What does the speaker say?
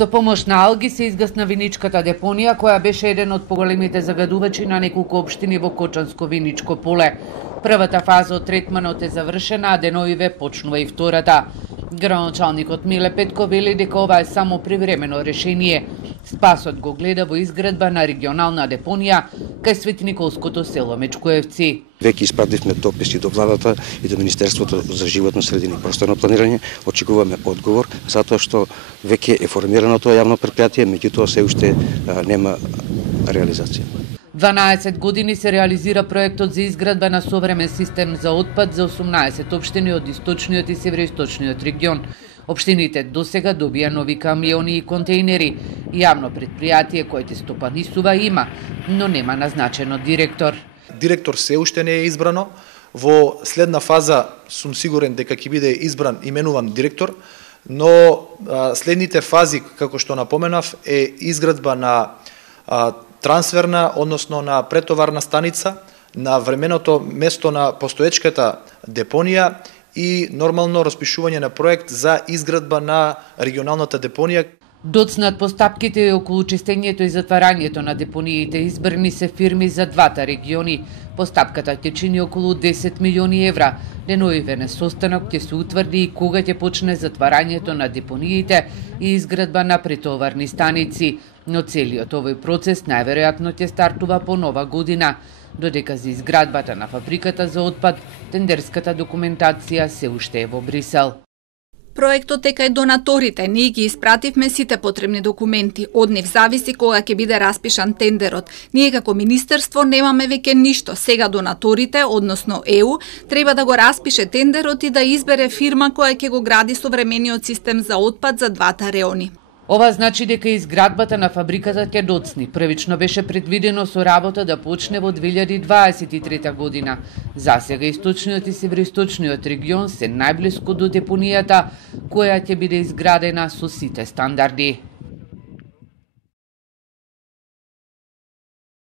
Со помош на алги се изгасна виничката депонија, која беше еден од поголемите загадувачи на неколку општини во Кочанско виничко поле. Првата фаза од третманот е завршена, а деновиве почнува и втората. Градоначалникот Миле Петков вели дека ова е само привремено решение. Спасот го гледа во изградба на регионална депонија кај Светиниколското село Мечкоевци. Веќе испративме дописи до владата и до Министерството за животна средина и просторно планирање. Очекуваме одговор, затоа што веќе е формирано тоа јавно претпријатие, меѓутоа се уште нема реализација. 12 години се реализира проектот за изградба на современ систем за отпад за 18 општини од источниот и североисточниот регион. Општините досега добија нови камиони и контейнери. Јавно претпријатие кое ќе стопанисува има, но нема назначено директор. Директор се уште не е избрано. Во следна фаза сум сигурен дека ќе биде избран, именуван директор, но следните фази, како што напоменав, е изградба на трансферна, односно на претоварна станица, на временото место на постоечката депонија и нормално распишување на проект за изградба на регионалната депонија. Доцнат постапките и околу чистењето и затварањето на депониите, избрани се фирми за двата региони. Постапката ќе чини околу 10 милиони евра. Деновиве на состанок ќе се утврди и кога ќе почне затварањето на депониите и изградба на претоварни станици. Но целиот овој процес најверојатно ќе стартува по нова година, додека за изградбата на фабриката за отпад тендерската документација се уште е во Брисел. Проектот е кај донаторите, ние ги испративме сите потребни документи. Од нив зависи кога ќе биде распишан тендерот. Ние како министерство немаме веќе ништо. Сега донаторите, односно ЕУ, треба да го распише тендерот и да избере фирма која ќе го гради современиот систем за отпад за двата реони. Ова значи дека изградбата на фабриката ќе доцни. Првично беше предвидено со работа да почне во 2023 година. Засега источниот и североисточниот регион се најблиску до депонијата, која ќе биде изградена со сите стандарди.